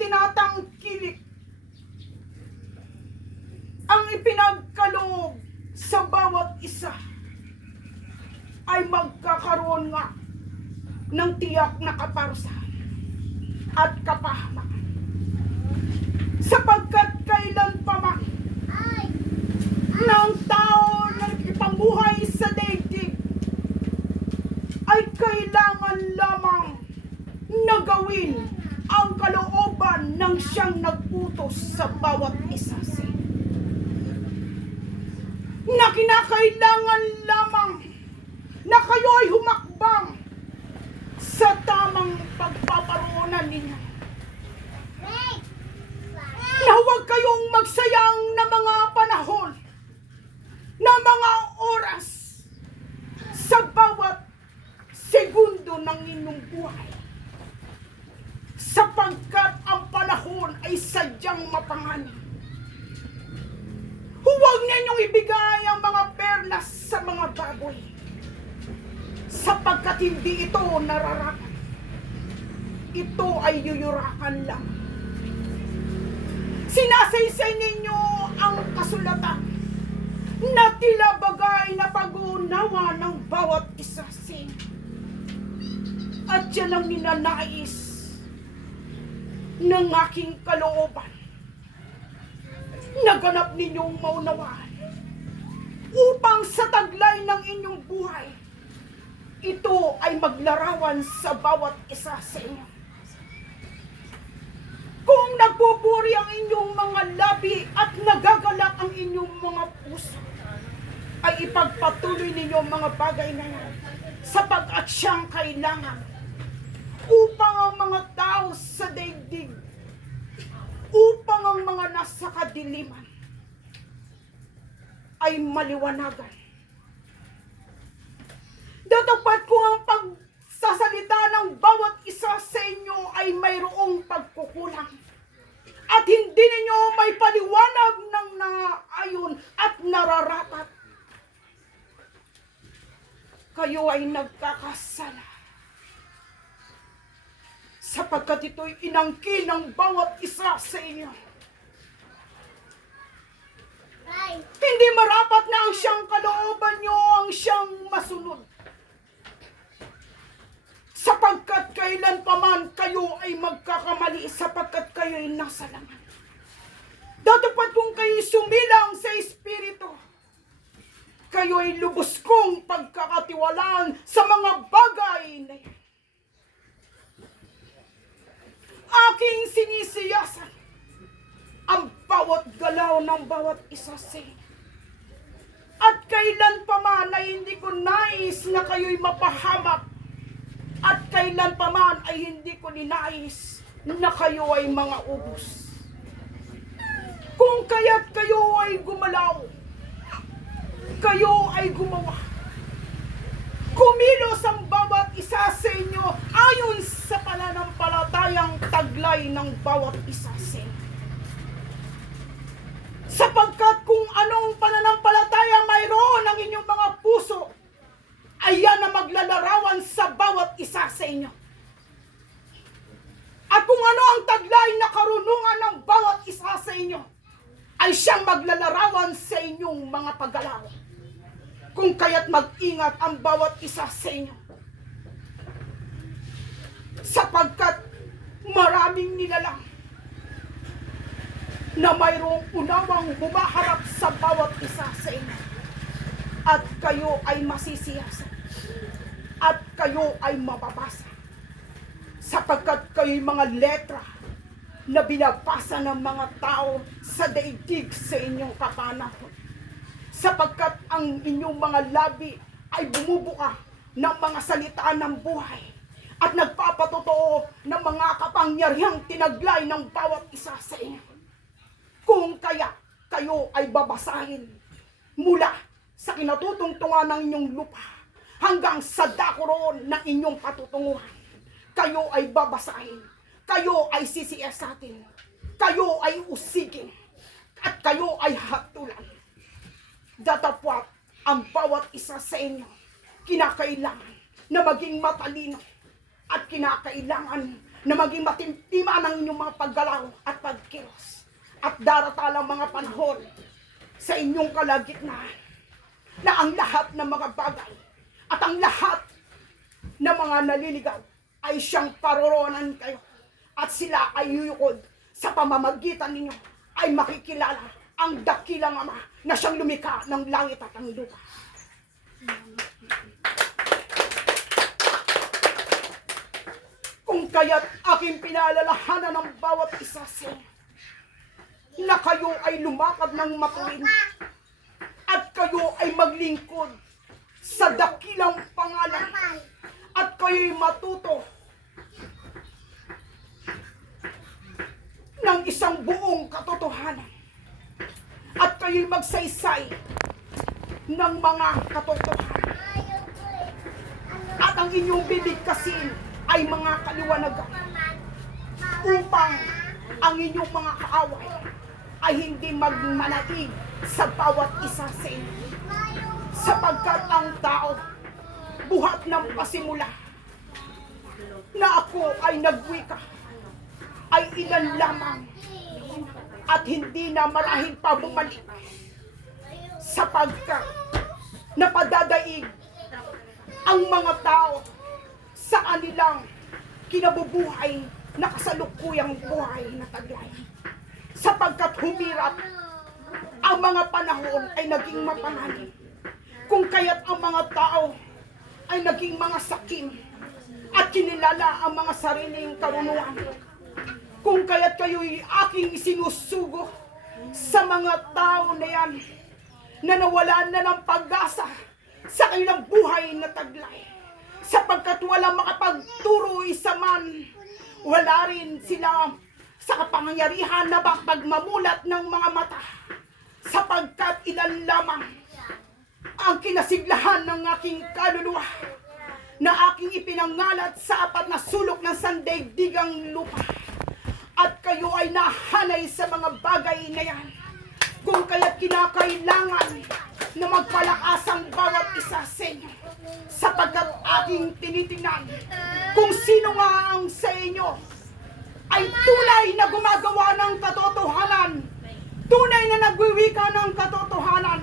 itinatangkilik ang ipinagkaloob sa bawat isa ay magkakaroon nga ng tiyak na kaparusahan at kapahamakan. Sapagkat kailan pa man ng tao na ipamuhay sa daigdig ay kailangan lamang na gawin ang kalooban ng siyang nag-utos sa bawat isa sa inyo. Na kinakailangan lamang na kayo ay humakbang sa tamang pagpaparunan ninyo. Na huwag kayong magsayang na mga panahon, na mga oras sa bawat segundo ng inyong buhay. Sapagkat ang panahon ay sadyang mapanganib. Huwag ninyong ibigay ang mga perlas sa mga baboy, sapagkat hindi ito nararapat. Ito ay yuyurakan lang. Sinasaysay ninyo ang kasulatan na tila bagay na pag-uunawa ng bawat isa sa inyo. At yan ang ninanais ng aking kalooban. Naganap ninyong maunawaan upang sa taglay ng inyong buhay, ito ay maglarawan sa bawat isa sa inyo. Kung nagpupuri ang inyong mga labi at nagagalak ang inyong mga puso, ay ipagpatuloy ninyo mga bagay na yan, sapagkat siyang kailangan upang ang mga tao sa daigdig, upang ang mga nasa kadiliman ay maliwanagan. Datapat kung ang pagsasalita ng bawat isa sa inyo ay mayroong pagkukulang at hindi ninyo may paliwanag ng naayon at nararapat, kayo ay nagkakasala. Sapagkat ito'y inangkin ng bawat isa sa inyo. Hindi marapat na ang siyang kalooban nyo ang siyang masunod. Sapagkat kailan pa man kayo ay magkakamali, sapagkat kayo ay nasa laman. Dapat kung kayo sumilang sa Espiritu, kayo ay lubos kong pagkakatiwalaan sa mga bagay na yan. Aking sinisiyasan ang bawat galaw ng bawat isa sa inyo. At kailan pa man ay hindi ko nais na kayo'y mapahamak, at kailan pa man ay hindi ko ninais na kayo ay mga ubos. Kung kaya't kayo ay gumalaw, kayo ay gumawa, kumilos ang bawat isa sa inyo ayon sa pananampalatayang taglay ng bawat isa sa inyo. Sapagkat kung anong pananampalataya mayroon ng inyong mga puso, ay yan na maglalarawan sa bawat isa sa inyo. At kung ano ang taglay na karunungan ng bawat isa sa inyo, ay siyang maglalarawan sa inyong mga paggalaw. Kung kaya't mag-ingat ang bawat isa sa inyo. Sapagkat maraming nilalang na mayroong unawang humaharap sa bawat isa sa inyo. At kayo ay masisiyasan. At kayo ay mababasa. Sapagkat kayo'y mga letra na binabasa ng mga tao sa daigdig sa inyong kapanahon. Sapagkat ang inyong mga labi ay bumubuka ng mga salita ng buhay at nagpapatotoo ng mga kapangyarihang tinaglay ng bawat isa sa inyo. Kung kaya kayo ay babasahin mula sa kinatutungtungan ng inyong lupa hanggang sa dakuron ng inyong patutunguhan, kayo ay babasahin, kayo ay sisiyasatin, kayo ay usigin, at kayo ay hatulan. Datapwat ang bawat isa sa inyo kinakailangan na maging matalino at kinakailangan na maging matimtima ng inyong mga paggalaw at pagkilos. At daratalang mga panahon sa inyong kalagitnaan na ang lahat ng mga bagay at ang lahat ng mga naliligaw ay siyang paroroonan kayo at sila ay yuyukod sa pamamagitan ninyo ay makikilala ang dakilang Ama na siyang lumikha ng langit at ang lupa. Kung kaya't aking pinaalalahanan ng bawat isa sa inyo na kayo ay lumakad ng matuwid at kayo ay maglingkod sa dakilang pangalan at kayo'y matuto ng isang buong katotohanan at kayo'y magsaysay ng mga katotohanan at ang inyong bibigkasin ay mga kaliwanagan upang ang inyong mga kaaway ay hindi magmanaig sa bawat isa sa inyo. Sapagkat ang tao, buhat ng pasimula, na ako ay nagwika, ay ilan lamang at hindi na marahil pa bumalik. Sapagkat napadadaig ang mga tao sa kanilang kinabubuhay na kasalukuyang buhay na taglay. Sapagkat humirap ang mga panahon ay naging mapanganib. Kung kaya't ang mga tao ay naging mga sakim at kinilala ang mga sariling karunungan. Kung kaya't kayo'y aking isinusugo sa mga tao na yan na nawalan na ng pag-asa sa kanilang buhay na taglay. Sapagkat walang makapagturo isa man, wala rin sila sa kapangyarihan na pagmamulat ng mga mata, sapagkat ilan lamang ang kinasiglahan ng aking kaluluwa na aking ipinangalat sa apat na sulok ng sandaigdigang lupa. At kayo ay nahanay sa mga bagay na yan. Kung kaya't kinakailangan na magpalakas ang bawat isa sa inyo, sapagkat aking tinitingnan kung sino nga ang sa inyo ay tunay na gumagawa ng katotohanan, tunay na nagwiwika ng katotohanan,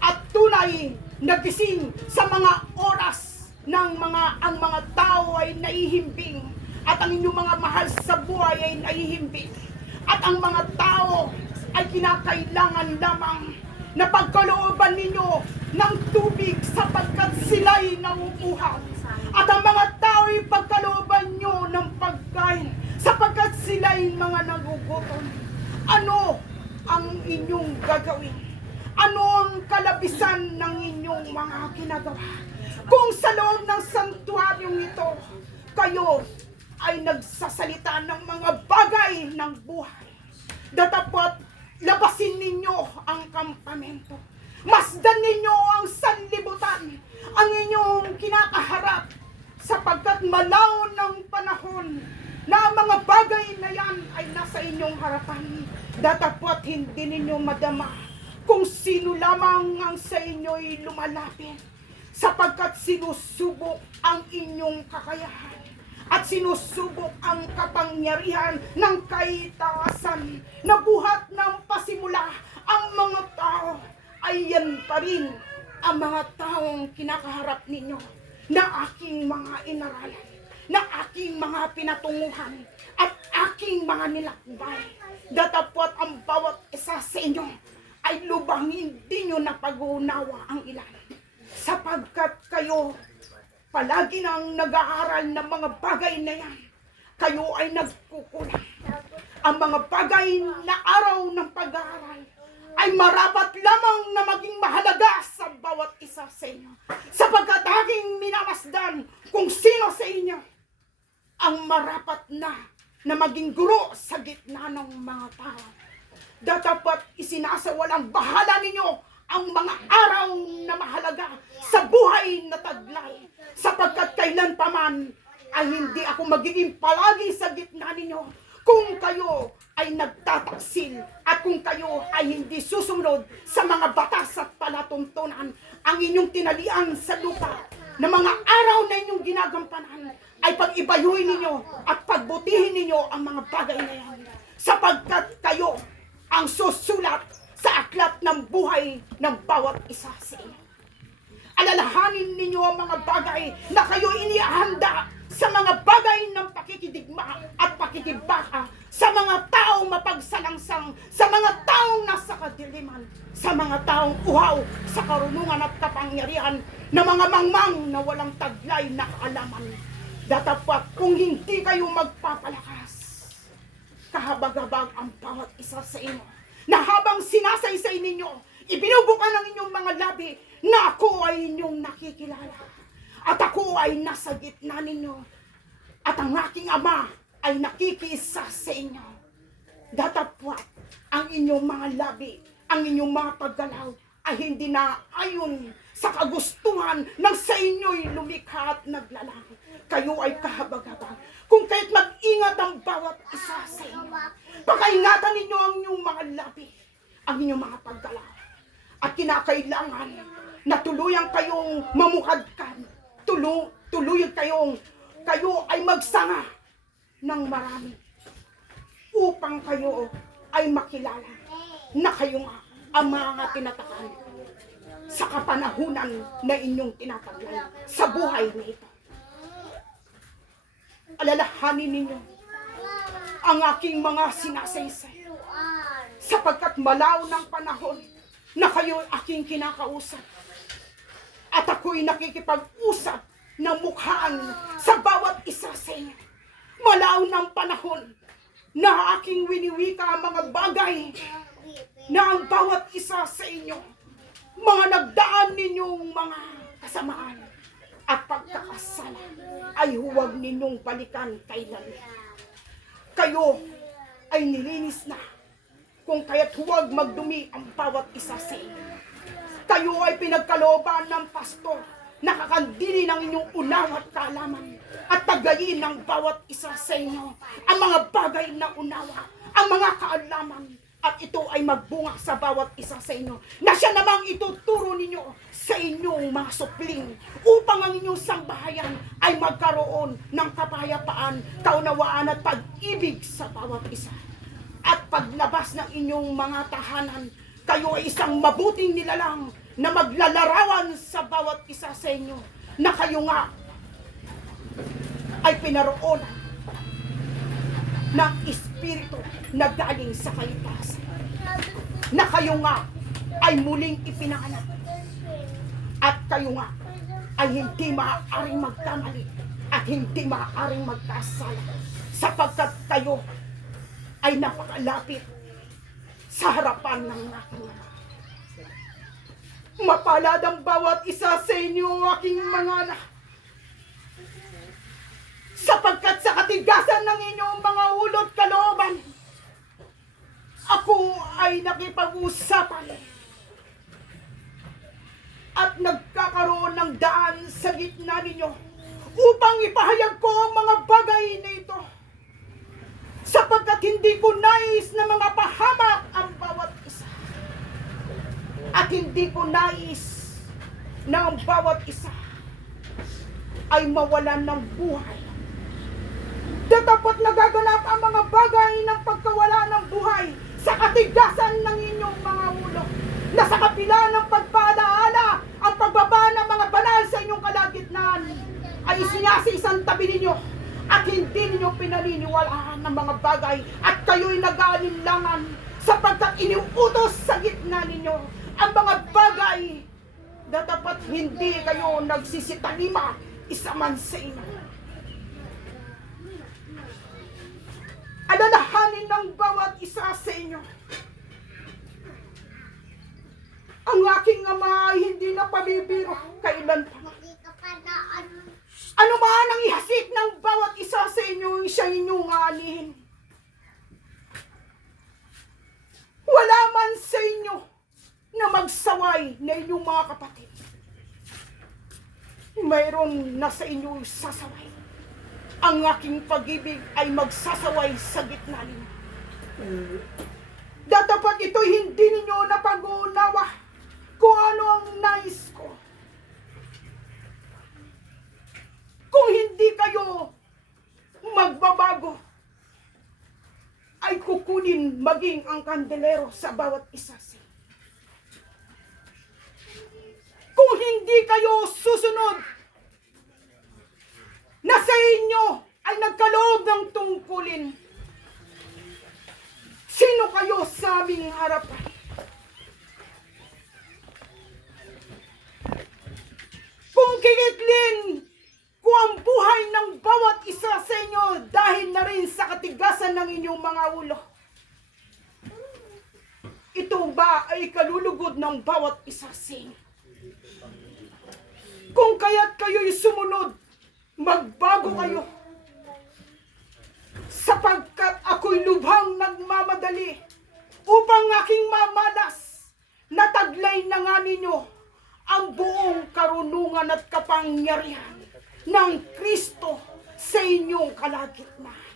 at tunay na gising sa mga oras ng ang mga tao ay naihimbing, at ang inyong mga mahal sa buhay ay naihimbing, at ang mga tao ay kinakailangan lamang na pagkalooban ninyo ng tubig sapagkat sila'y nangunguhaw, at ang mga tao ay pagkalooban nyo ng pagkain sapagkat sila'y mga nagugutom. Ano ang inyong gagawin? Ano ang kalabisan ng inyong mga ginagawa? Kung sa loob ng santuaryong ito, kayo ay nagsasalita ng mga bagay ng buhay, datapot labasin ninyo ang kampamento. Masdan ninyo ang sanlibutan, ang inyong kinakaharap, sapagkat malaw ng panahon na ang mga bagay na yan ay nasa inyong harapan. Datapot hindi ninyo madama kung sino lamang ang sa inyo'y lumalapit, sapagkat sinusubok ang inyong kakayahan at sinusubok ang kapangyarihan ng kaitaasan na buhat ng pasimula ang mga tao ay yan pa rin ang mga taong kinakaharap ninyo na aking mga inaralan, na aking mga pinatunguhan at aking mga nilakbay. Datapot ang bawat isa sa inyo ay lubang hindi nyo napag-uunawa ang ilan, sapagkat kayo palagi nang nag-aaral ng mga bagay na yan, kayo ay nagkukulang. Ang mga bagay na araw ng pag-aaral ay marapat lamang na maging mahalaga sa bawat isa sa inyo, sapagkat aking minamasdan kung sino sa inyo ang marapat na maging guro sa gitna ng mga tao. Datapat isinasawalang bahala ninyo ang mga araw na mahalaga sa buhay na taglay, sapagkat kailan pa man ay hindi ako magiging palagi sa gitna ninyo kung kayo ay nagtataksil at kung kayo ay hindi susunod sa mga batas at palatuntunan. Ang inyong tinalian sa lupa na mga araw na inyong ginagampanan, ay pag-ibayuhin ninyo at pagbutihin ninyo ang mga bagay na yan. Sapagkat kayo ang susulat sa aklat ng buhay ng bawat isa sa inyo. Alalahanin ninyo ang mga bagay na kayo inihanda sa mga bagay ng pakikidigma at pakikibaka sa mga taong mapagsalangsang, sa mga taong nasa kadiliman, sa mga taong uhaw sa karunungan at kapangyarihan na mga mangmang na walang taglay na kaalaman. Datapat kung hindi kayo magpapalakas, kahabag-habag ang bawat isa sa inyo, na habang sinasaysay ninyo, ibinubukan ng inyong mga labi na ako ay inyong nakikilala. At ako ay nasa gitna ninyo. At ang aking Ama ay nakikiisa sa inyo. Datapwat ang inyong mga labi, ang inyong mga paggalaw ay hindi na ayon sa kagustuhan ng sa inyo'y lumikha at naglalaki. Kayo ay kahabag-habag. Kung kaya't mag-ingat ang bawat isa sa inyo. Pakaingatan ninyo ang inyong mga labi, ang inyong mga paggalaw. At kinakailangan na tuluyan kayong mamukadkan. Tuluyan kayo ay magsanga ng marami upang kayo ay makilala na kayo nga ang mga tinatakan sa kapanahunan na inyong tinataglay sa buhay na ito. Alalahanin ninyo ang aking mga sinasaysay sapagkat malaw ng panahon na kayo aking kinakausap at ako'y nakikipag-usap ng mukhaan sa bawat isa sa inyo. Malaw ng panahon na aking winiwika ang mga bagay na ang bawat isa sa inyo, mga nagdaan ninyong mga kasamaan at pagkakasala ay huwag ninyong balikan kailan. Kayo ay nilinis na, kung kaya't huwag magdumi ang bawat isa sa inyo. Kayo ay pinagkalooban ng pastor, nakakandili ng inyong unawa at kaalaman at tagayin ng bawat isa sa inyo ang mga bagay na unawa, ang mga kaalaman, at ito ay magbunga sa bawat isa sa inyo na siya namang ituturo ninyo sa inyong mga supling upang ang inyong sambahayan ay magkaroon ng kapayapaan, kaunawaan at pag-ibig sa bawat isa. At paglabas ng inyong mga tahanan, kayo ay isang mabuting nilalang na maglalarawan sa bawat isa sa inyo na kayo nga ay pinaroonan ng Espiritu na galing sa kalikasan. Na kayo nga ay muling ipinanganak. At kayo nga ay hindi maaaring magkamali at hindi maaaring magkasala sapagkat kayo ay napakalapit sa harapan ng aking Ama. Mapalad ang bawat isa sa inyo, aking mga anak, sapagkat sa katigasan ng inyong mga ulot kalooban, ako ay nakipag-usapan at nagkakaroon ng daan sa gitna ninyo upang ipahayag ko ang mga bagay na ito, sapagkat hindi ko nais na mga pahamak ang bawat isa. At hindi ko nais na ang bawat isa ay mawalan ng buhay. Dapat nagaganap ang mga bagay ng pagkawala ng buhay sa katigasan ng inyong mga ulo, na sa kapila ng pagpaalaala ang pagbaba ng mga banal sa inyong kalagitnaan ay isinasisang tabi ninyo at hindi ninyo pinaniniwalaan ng mga bagay at kayo'y nag-aalinlangan sapagkat iniutos sa gitna ninyo ang mga bagay na dapat hindi kayo nagsisitalima isa man sa inyo. Alalahanin ng bawat isa sa inyo, ang aking Ama ay hindi na pabibiro kailan pa. Ano man ang ihasik ng bawat isa sa inyo, siya inyong aanihin. Wala man sa inyo na magsaway na inyong mga kapatid. Mayroon na sa inyo sasaway. Ang aking pag-ibig ay magsasaway sa gitna ninyo. Dapat ito hindi ninyo napag-uunawa kung ano ang nais ko. Kung hindi kayo tungkulin maging ang kandelero sa bawat isa sa inyo. Kung hindi kayo susunod na sa inyo ay nagkaloob ng tungkulin, sino kayo sa aming harapan? Kung kikitlin ko ang buhay ng bawat isa sa inyo dahil na rin sa katigasan ng inyong mga ulo, ito ba ay kalulugod ng bawat isa sa inyo? Kung kaya't kayo'y sumunod, magbago kayo, sapagkat ako'y lubhang nagmamadali upang aking mamalas na taglay na nga ninyo ang buong karunungan at kapangyarihan ng Kristo sa inyong kalagitnaan.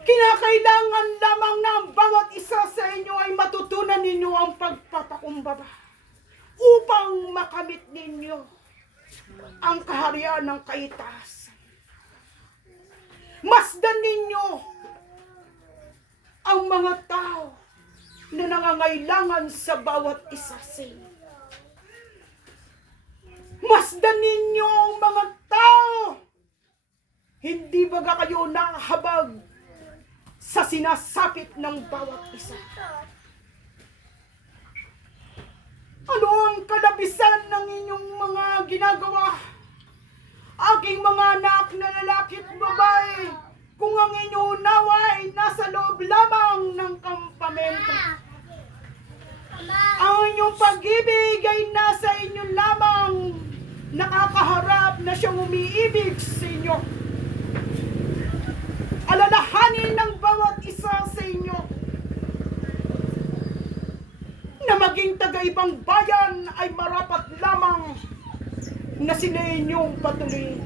Kinakailangan lamang na ang bawat isa sa inyo ay matutunan ninyo ang pagpapakumbaba upang makamit ninyo ang kaharian ng kaitaasan. Masdan ninyo ang mga tao na nangangailangan sa bawat isa sa inyo. Masdan ninyo ang mga tao. Hindi baga kayo nakahabag sa sinasapit ng bawat isa? Ano ang kalabisan ng inyong mga ginagawa? Aking mga anak na lalaki at babae, kung ang inyong unawa ay nasa loob lamang ng kampamento. Ang inyong pag-ibig ay nasa inyo lamang, nakakaharap na siyang umiibig sa inyo. Alalahanin ng bawat isa sa inyo na maging taga-ibang bayan ay marapat lamang na sila inyong patuloy.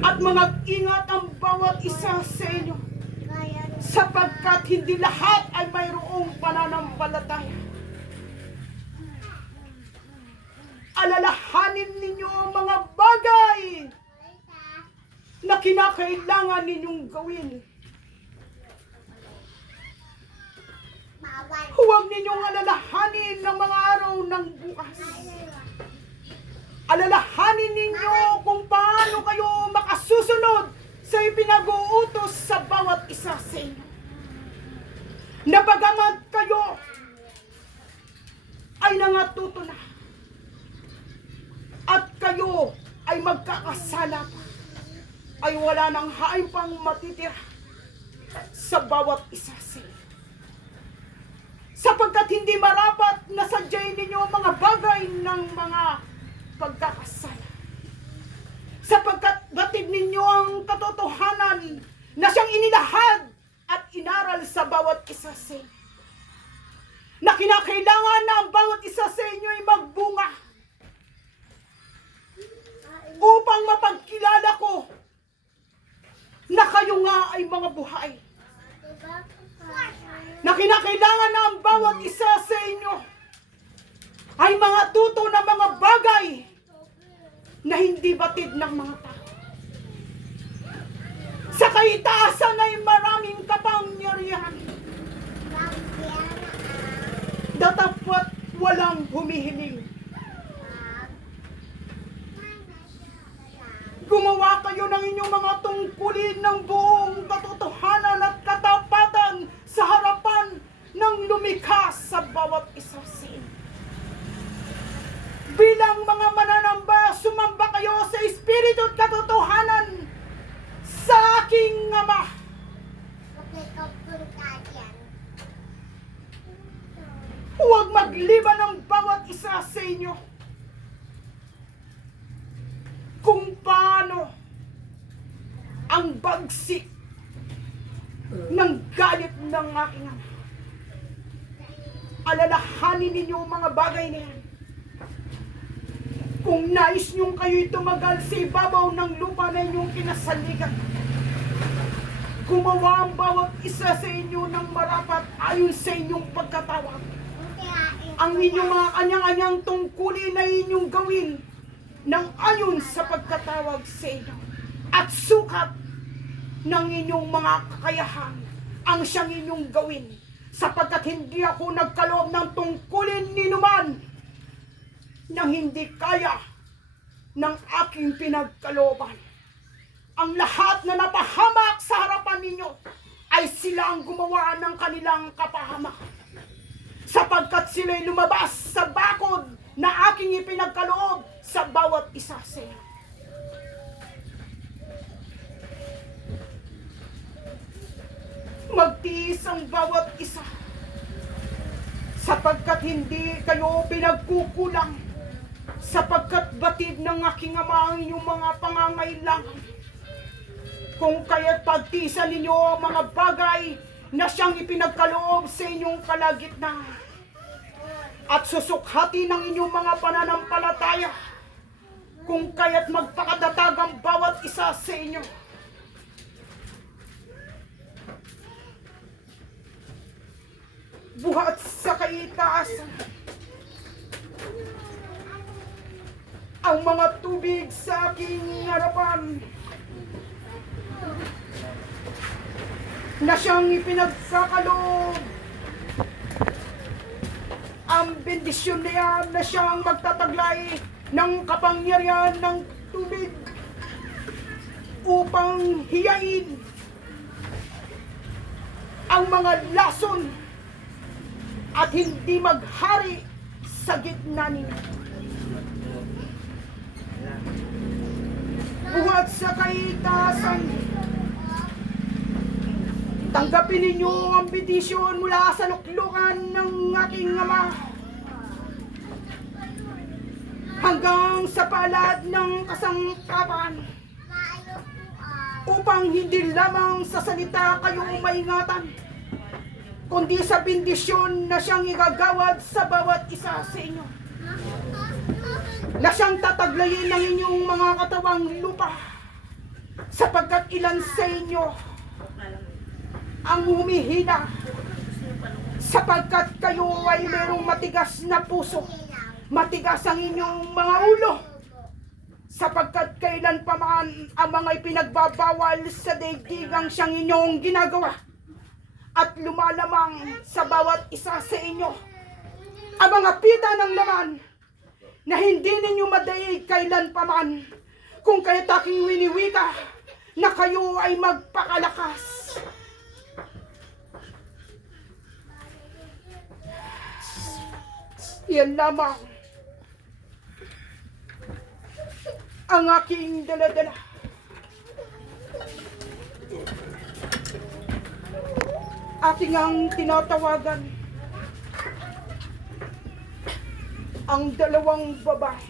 At mag-ingat ang bawat isa sa inyo, sapagkat hindi lahat ay mayroong pananampalataya. Alalahanin ninyo ang mga bagay na kinakailangan ninyong gawin. Huwag ninyong alalahanin ng mga araw ng bukas. Alalahanin ninyo kung paano kayo makasusunod sa ipinag-uutos sa bawat isa sa inyo. Na bagamat kayo ay nangatuto na at kayo ay magkakasala pa, ay wala nang hain pang matitira sa bawat isa sa inyo. Sapagkat hindi marapat na sadyain ninyo ang mga bagay ng mga pagkakasala. Sapagkat batid ninyo ang katotohanan na siyang inilahad at inaral sa bawat isa sa inyo. Na kinakailangan na ang bawat isa sa inyo ay magbunga upang mapagkilala ko na kayo nga ay mga buhay. Na kinakailangan na ang bawat isa sa inyo ay mga tuto na mga bagay na hindi batid ng mga tao. Sa kaitaasan ay maraming kapangyarihan. Datapwat walang humihiling. Gumawa kayo ng inyong mga tungkulin ng buong katotohanan at katapatan sa harapan ng lumikha sa bawat isa sa inyo. Bilang mga mananamba, sumamba kayo sa espiritu at katotohanan sa aking Ama. Huwag magliban ang bawat isa sa inyo kung paano ang bagsik ng galit ng aking Ama. Alalahanin ninyo ang mga bagay na yan. Kung nais niyong kayo'y tumagal sa ibabaw ng lupa na inyong kinasaligan, gumawa ang bawat isa sa inyo ng marapat ayon sa inyong pagkatawag. Ang inyong mga kanyang-kanyang tungkulin ay inyong gawin ng ayon sa pagkatawag sa inyo. At sukat ng inyong mga kakayahan ang siyang inyong gawin, sapagkat hindi ako nagkaloob ng tungkulin ni numan nang hindi kaya ng aking pinagkalooban. Ang lahat na napahamak sa harapan ninyo ay sila ang gumawa ng kanilang kapahamakan, sapagkat sila'y lumabas sa bakod na aking ipinagkaloob sa bawat isa sa inyo. Magtiis ang bawat isa, sapagkat hindi kayo pinagkukulang, sapagkat batid ng aking Ama ang inyong mga pangangailangan. Kung kaya't pagtiisan ninyo ang mga bagay na siyang ipinagkaloob sa inyong kalagitnaan, at susukhati ng inyong mga pananampalataya, kung kaya't magpakatatag ang bawat isa sa inyo. Buhat sa kaitaasan ang mga tubig sa aking harapan na siyang ipinagkakaloob. Ang bendisyon na yan na siyang magtataglay ng kapangyarihan ng tubig upang hiyain ang mga lason at hindi maghari sa gitna ninyo. Buhat sa kaitaasan, tanggapin ninyo ang bendisyon mula sa luklukan ng aking Ama hanggang sa palad ng kasangkapan, upang hindi lamang sa salita kayo maingatan, kundi sa bendisyon na siyang igagawad sa bawat isa sa inyo, na siyang tataglayin ng inyong mga katawang lupa, sapagkat ilan sa inyo ang humihina, sapagkat kayo ay mayroong matigas na puso, matigas ang inyong mga ulo, sapagkat kailan pa man ang mga ipinagbabawal sa daigdigang siyang inyong ginagawa, at lumalamang sa bawat isa sa inyo ang mga pita ng laman na hindi ninyo madaig kailan pa man, kung kaya't aking winiwika na kayo ay magpakalakas. Yan lamang ang aking daladala. Aking ang tinatawagan ang dalawang babae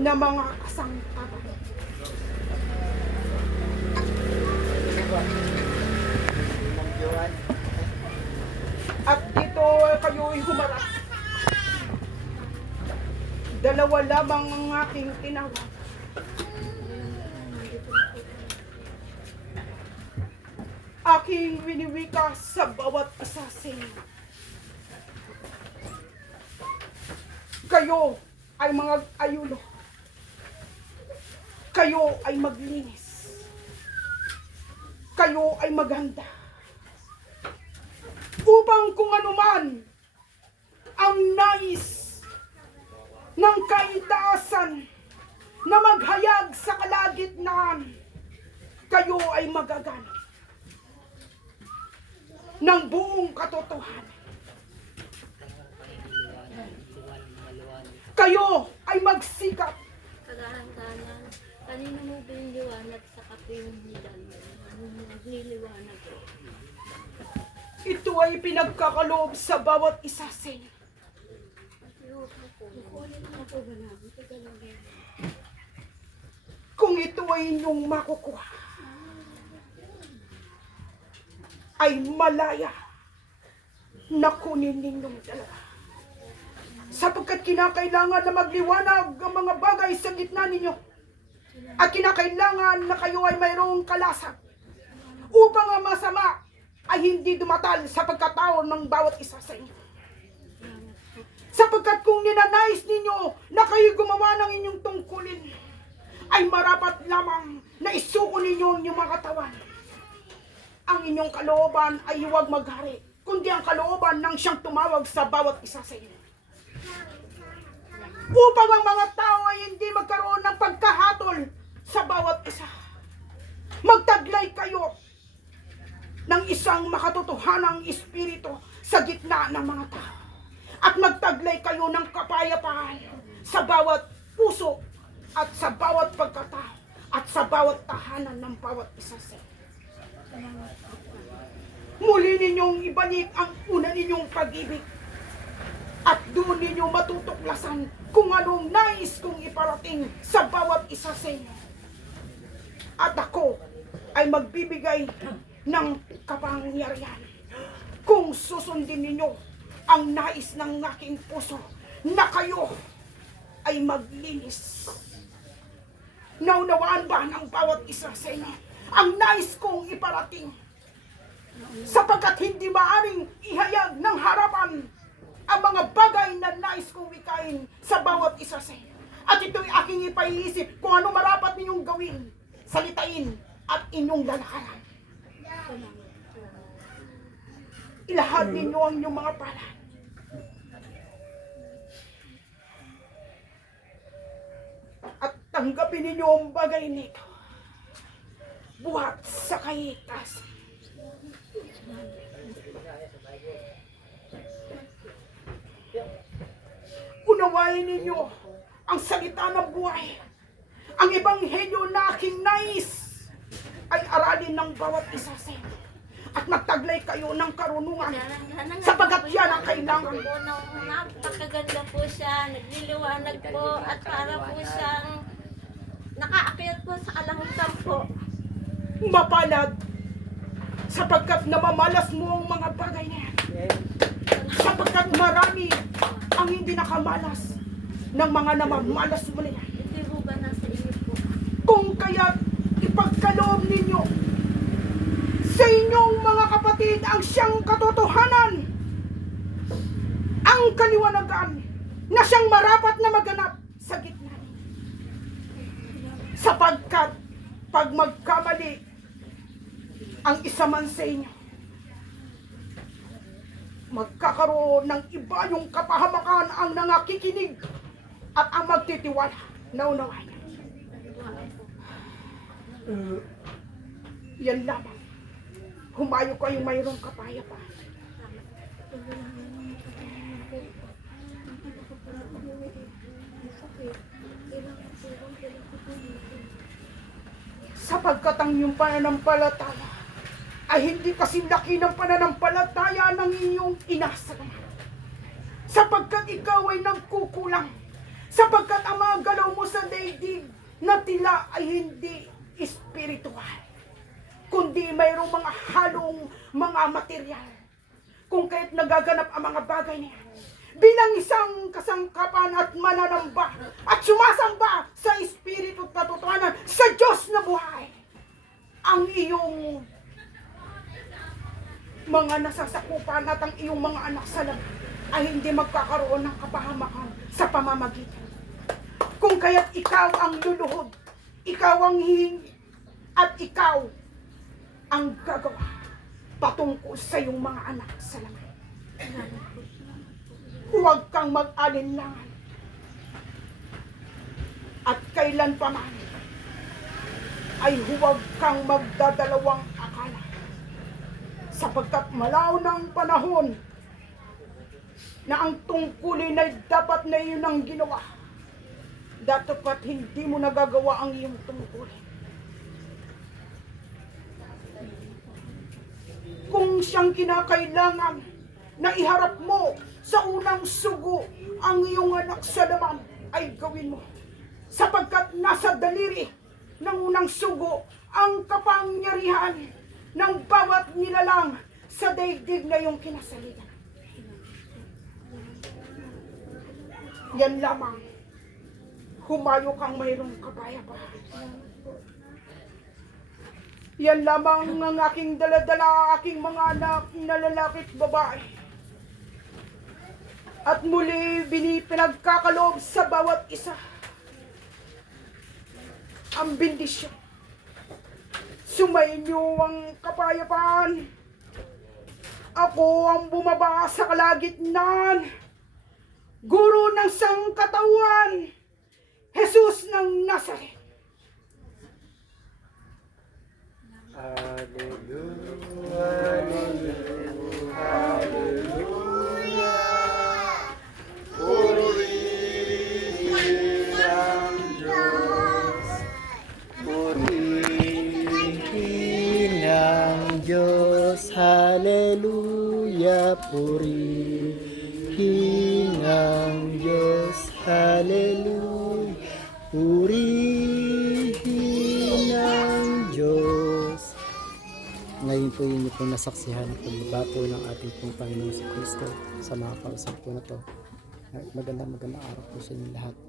na mga kasangkapan. At dito kayo'y humarap. Dalawa lamang ang aking tinawag. Aking winiwika sa bawat isa sa inyo. Kayo ay mga ayulo. Kayo ay maglinis. Kayo ay maghanda. Upang kung anuman ang nais ng kaitaasan na maghayag sa kalagitnaan, kayo ay magagamit ng buong katotohanan. Kayo ay magsikap. Kagahan-gahanan, kanino mo piniliwanag sa kapinhilan mo? Niliwanag ko. Ito ay pinagkakaloob sa bawat isa sa inyo. Kung ito ay inyong makukuha, ay malaya na kunin ninyong dalawa. Sapagkat kinakailangan na magliwanag ang mga bagay sa gitna ninyo. At kinakailangan na kayo ay mayroong kalasag upang ang masama ay hindi dumatal sa pagkatao ng bawat isa sa inyo. Sapagkat kung ninanais ninyo na kayo gumawa ng inyong tungkulin, ay marapat lamang na isuko ninyo ang inyong mga katawan. Ang inyong kalooban ay huwag maghari, kundi ang kalooban ng siyang tumawag sa bawat isa sa inyo. Upang ang mga tao ay hindi magkaroon ng pagkahatol sa bawat isa. Magtaglay kayo ng isang makatotohanang espiritu sa gitna ng mga tao. At magtaglay kayo ng kapayapaan sa bawat puso at sa bawat pagkatao at sa bawat tahanan ng bawat isa sa inyo. Muli ninyong ibalik ang una ninyong pag-ibig at doon ninyo matutuklasan kung anong nais kong iparating sa bawat isa sa inyo. At ako ay magbibigay ng kapangyarihan kung susundin ninyo ang nais ng aking puso na kayo ay maglinis. Naunawaan ba ng bawat isa sa inyo ang nais kong iparating? Sapagkat hindi maaring ihayag ng harapan ang mga bagay na nais kong wikain sa bawat isa sa inyo. At ito'y aking ipaiisip kung ano marapat ninyong gawin, salitain at inyong lalakaran. Ilahad ninyo ang inyong mga palad. At tanggapin ninyo ang bagay nito. Buhat sa kahitas. Unawain ninyo ang salita ng buhay. Ang ebanghelyo na aking nais ay aralin ng bawat isa sa inyo. At magtaglay kayo ng karunungan sapagat yan ang kailangan. Napakaganda po siya, nagliliwanag po at para po siyang nakaakyat po sa kalangitan po. Mapalad sapagkat namamalas mo ang mga bagay na yan. Sapagkat marami ang hindi nakamalas ng mga namamalas mo na yan. Hindi po ba nasa inyo po? Kung kaya ipagkaloob ninyo sa inyong mga kapatid ang siyang katotohanan, ang kaliwanagan na siyang marapat na maganap sa gitna ninyo. Sapagkat pag magkamali ang isa man sa inyo, magkakaroon ng iba yung kapahamakan ang nangakikinig at ang magtitiwala. Naunawain niyo. Yan lamang. Humayo kayong mayroong kapayapaan. Sapagkat ang iyong pananampalataya ay hindi kasing laki ng pananampalataya ng inyong inasalanan. Sapagkat ikaw ay nagkukulang. Sapagkat ang mga galaw mo sa daigdig na tila ay hindi espiritual, kundi mayroong mga halong mga material. Kung kaya't nagaganap ang mga bagay niya bilang isang kasangkapan at mananamba at sumasamba sa espiritu at katotohanan sa Diyos na buhay, ang iyong mga nasasakupan at ang iyong mga anak sa laman ay hindi magkakaroon ng kapahamakan sa pamamagitan. Kung kaya't ikaw ang luluhod, ikaw ang hihingi, at ikaw ang gagawa patungkol sa iyong mga anak sa laman. Huwag kang mag-alinlangan. At kailan pa man ay huwag kang magdadalawang akala. Sapagkat malaw ng panahon na ang tungkulin ay dapat na iyon ang ginawa. Datapat hindi mo nagagawa ang iyong tungkulin. Kung siyang kinakailangan na iharap mo sa unang sugo ang iyong anak sa laman, ay gawin mo. Sapagkat nasa daliri ng unang sugo ang kapangyarihan ng bawat nilalang sa daigdig na iyong kinasaligan. Yan lamang. Humayo kang mayroong kapayapaan. Yan lamang ang aking daladala, aking mga anak na lalaki at babae. At muli pinagkakaloob sa bawat isa ang bendisyon. Sumainyo ang kapayapaan. Ako ang bumaba sa kalagitnaan. Guro ng sangkatawan, Jesus ng Nazaret. Purihin ang Diyos, haleluya. Purihin ang Diyos, haleluya. Purihin ang Diyos. Ngayon po yun po nasaksihan ang pagbabato ng ating pong Panginoon si Kristo sa mga kausap po na to. Magandang araw po sa inyo lahat.